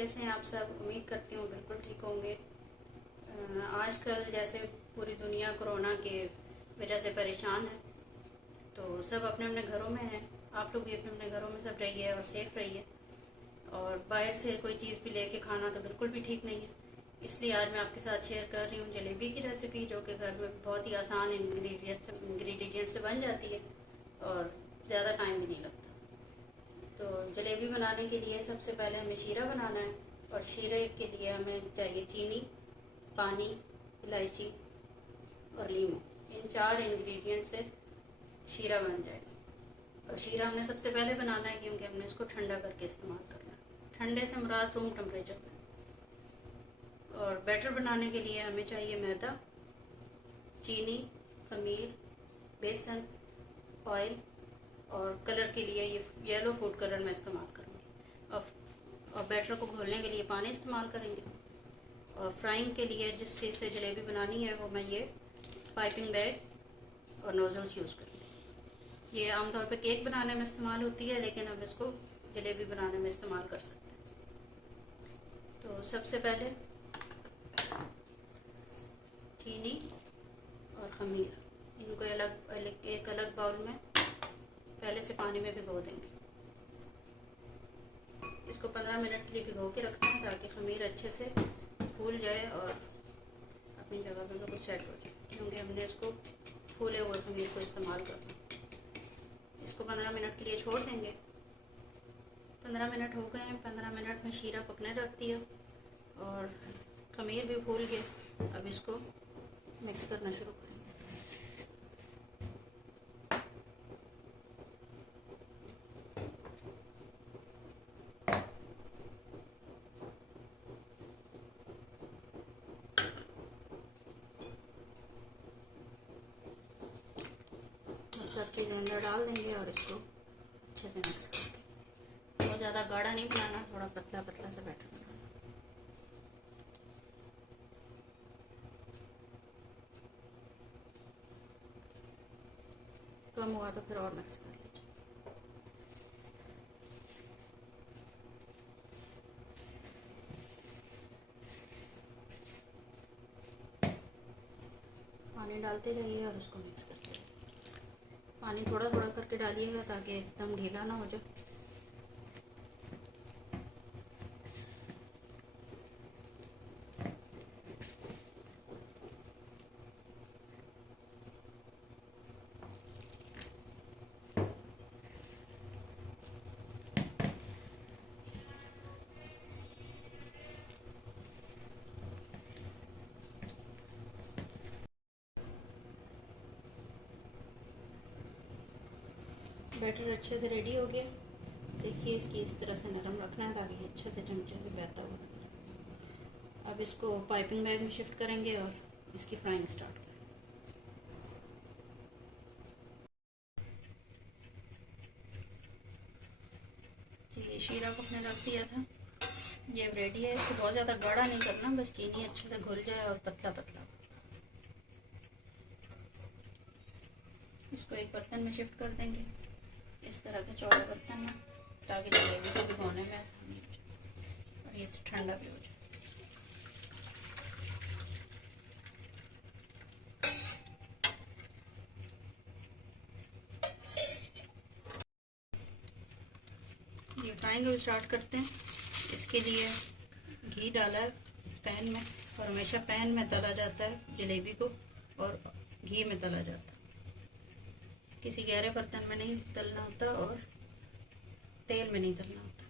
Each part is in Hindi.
कैसे हैं आप सब? उम्मीद करती हूँ बिल्कुल ठीक होंगे। आजकल जैसे पूरी दुनिया कोरोना के वजह से परेशान है, तो सब अपने अपने घरों में हैं। आप लोग भी अपने अपने घरों में सब रहिए और सेफ रहिए। और बाहर से कोई चीज़ भी लेके खाना तो बिल्कुल भी ठीक नहीं है। इसलिए आज मैं आपके साथ शेयर कर रही हूँ जलेबी की रेसिपी, जो कि घर में बहुत ही आसान इंग्रेडिएंट से बन जाती है और ज़्यादा टाइम भी नहीं लगता। तो जलेबी बनाने के लिए सबसे पहले हमें शीरा बनाना है, और शीरे के लिए हमें चाहिए चीनी, पानी, इलायची और नींबू। इन 4 इंग्रेडिएंट से शीरा बन जाएगा। और शीरा हमने सबसे पहले बनाना है क्योंकि हमने इसको ठंडा करके इस्तेमाल करना है। ठंडे से मुराद रूम टेम्परेचर पर। और बैटर बनाने के लिए हमें चाहिए मैदा, चीनी, खमीर, बेसन, ऑयल, और कलर के लिए ये येलो फूड कलर मैं इस्तेमाल करूँगी। और बैटर को घोलने के लिए पानी इस्तेमाल करेंगे। और फ्राइंग के लिए जिस चीज़ से जलेबी बनानी है वो मैं ये पाइपिंग बैग और नोजल्स यूज़ करूँगी। ये आमतौर पे केक बनाने में इस्तेमाल होती है, लेकिन हम इसको जलेबी बनाने में इस्तेमाल कर सकते हैं। तो सबसे पहले चीनी और खमीर, इनको एक अलग बाउल में पहले से पानी में भिगो देंगे। इसको 15 मिनट के लिए भिगो के रखना है ताकि खमीर अच्छे से फूल जाए और अपनी जगह पे बिल्कुल सेट हो जाए, क्योंकि हमने इसको फूले हुए खमीर को इस्तेमाल करना। इसको 15 मिनट के लिए छोड़ देंगे। 15 मिनट हो गए हैं। 15 मिनट में शीरा पकने रख दिया और खमीर भी फूल गए। अब इसको मिक्स करना शुरू करेंगे। सब चीज़ अंदर डाल देंगे और इसको अच्छे से मिक्स करके, बहुत ज़्यादा गाढ़ा नहीं बनाना, थोड़ा पतला पतला सा बैटर बनाना। कम हुआ तो फिर और मिक्स कर लीजिए। पानी डालते रहिए और उसको मिक्स करते रहिए। पानी थोड़ा थोड़ा करके डालिएगा ताकि एकदम ढीला ना हो जाए। बैटर अच्छे से रेडी हो गया। देखिए, इसकी इस तरह से नरम रखना है ताकि अच्छे से चमचे से बहता हुआ। अब इसको पाइपिंग बैग में शिफ्ट करेंगे और इसकी फ्राइंग स्टार्ट करेंगे। जी, ये शीरा को अपने रख दिया था, ये रेडी है। इसको बहुत ज़्यादा गाढ़ा नहीं करना, बस चीनी अच्छे से घुल जाए और पतला पतला। इसको एक बर्तन में शिफ्ट कर देंगे, इस तरह के चौड़े बर्तन में, ताकि जलेबी को भिगोने में आसानी हो जाए और ये ठंडा भी हो जाए। ये फ्राइंग को स्टार्ट करते हैं। इसके लिए घी डाला है पैन में, और हमेशा पैन में तला जाता है जलेबी को, और घी में तला जाता है। किसी गहरे बर्तन में नहीं तलना होता और तेल में नहीं तलना होता।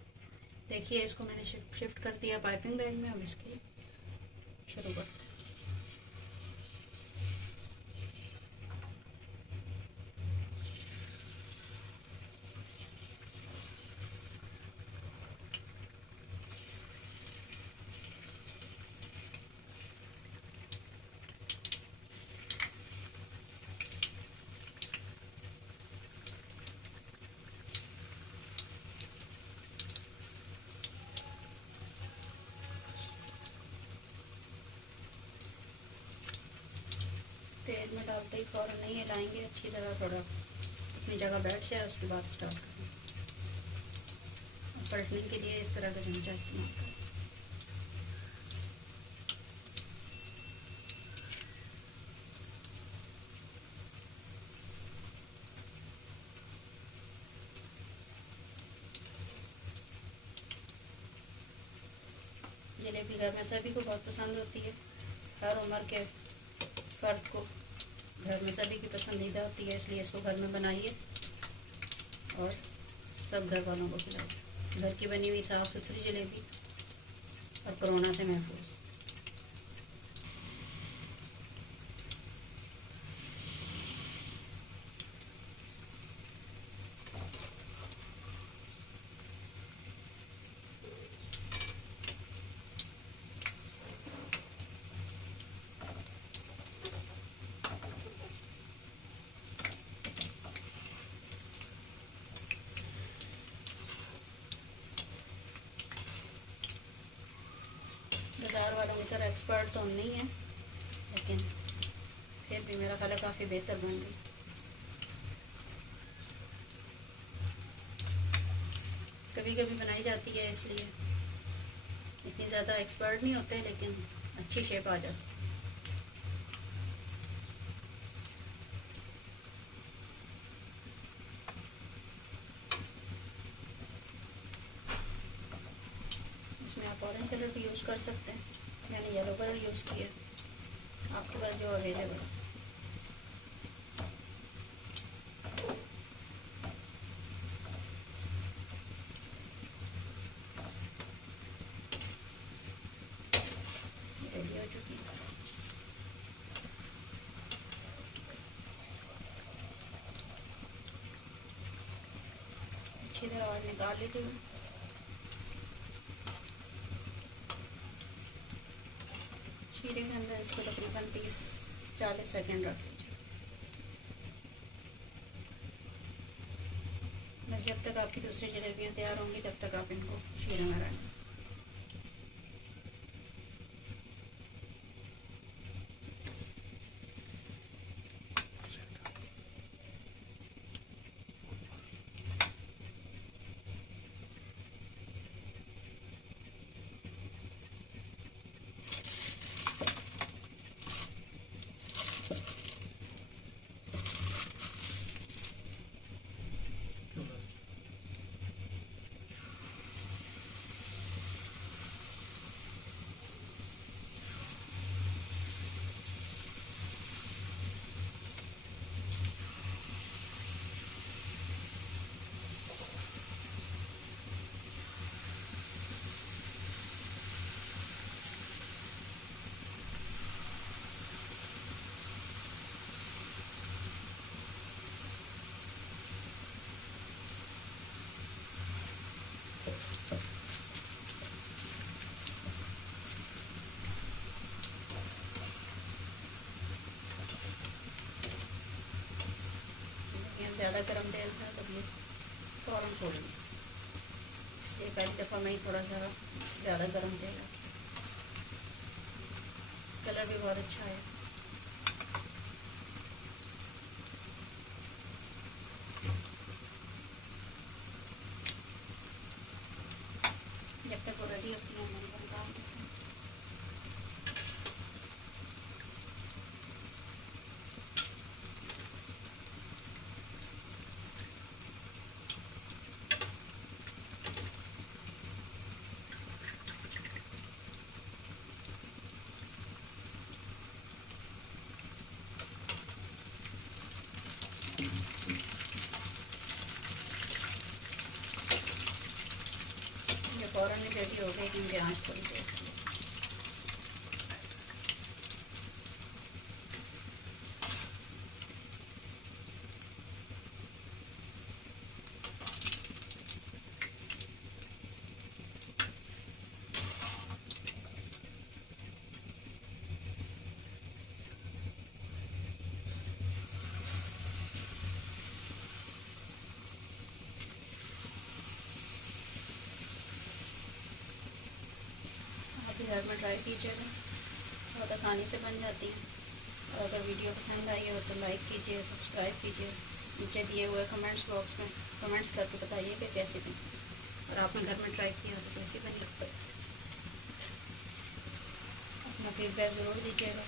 देखिए, इसको मैंने शिफ्ट कर दिया पाइपिंग बैग में। अब इसकी शुरू करते हैं। तेल में डालते ही फौरन नहीं हिलाएंगे, अच्छी तरह थोड़ा अपनी जगह बैठ जाए, उसके बाद स्टार्ट करेंगे। पलटने के लिए इस तरह का चमचा इस्तेमाल करें। जलेबी घर में सभी को बहुत पसंद होती है। हर उम्र के फ़र्द को घर में सभी की पसंदीदा होती है, इसलिए इसको घर में बनाइए और सब घर वालों को खिलाइए। घर की बनी हुई साफ़ सुथरी जलेबी और कोरोना से महफूज। बाज़ार वालों की तरह एक्सपर्ट तो हम नहीं हैं, लेकिन फिर भी मेरा ख्याल है काफ़ी बेहतर बन गई। कभी कभी बनाई जाती है, इसलिए इतनी ज़्यादा एक्सपर्ट नहीं होते, लेकिन अच्छी शेप आ जाती। इसमें आप ऑरेंज कलर भी यूज़ कर सकते हैं, मैंने येलो कलर यूज़ किया, आपके पास जो अवेलेबल है। रेडी हो चुकी है। अच्छी तरह ऑयल निकाल लेती हूँ। शीरे के अंदर इसको तकरीबन 30-40 सेकेंड रख लीजिए। बस जब तक आपकी दूसरी जलेबियाँ तैयार होंगी तब तक आप इनको शीरे में रखें। ज़्यादा गर्म तेल था तब ये फ़ौरन छोड़ेंगे, इसलिए पहली दफ़ा मैं ही थोड़ा सा ज़्यादा गर्म तेल रखी। कलर भी बहुत अच्छा है। जब तक वो रेडी होती है हम काम करते हैं। फ़ौरन ही रेडी हो गई क्योंकि आँच थोड़ी देर की। घर में ट्राई कीजिएगा, बहुत आसानी से बन जाती है। और अगर वीडियो पसंद आई हो तो लाइक कीजिए, सब्सक्राइब कीजिए। नीचे दिए हुए कमेंट्स बॉक्स में कमेंट्स करके बताइए कि कैसी बनी, और आपने घर में ट्राई किया तो कैसी बनी। अपना फीडबैक ज़रूर दीजिएगा।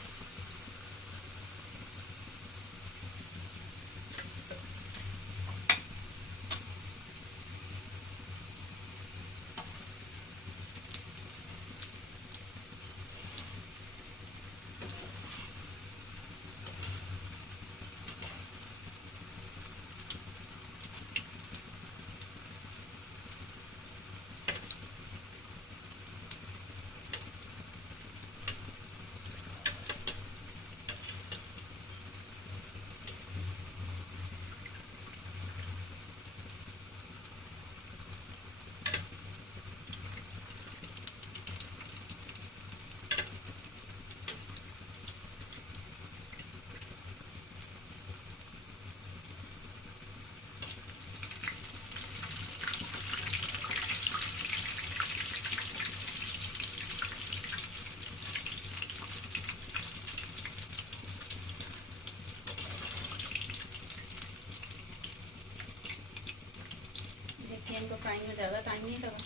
ये इनको फ्राइंग में ज़्यादा टाइम नहीं लगा,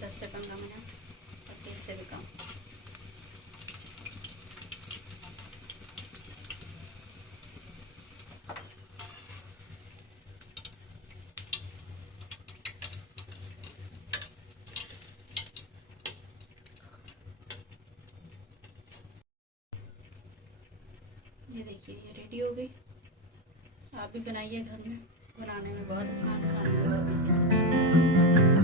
10 से 15 मिनट, और इससे भी कम। ये देखिए ये रेडी हो गई। आप भी बनाइए घर में, बनाने में बहुत आसान, खाने में बहुत आसान।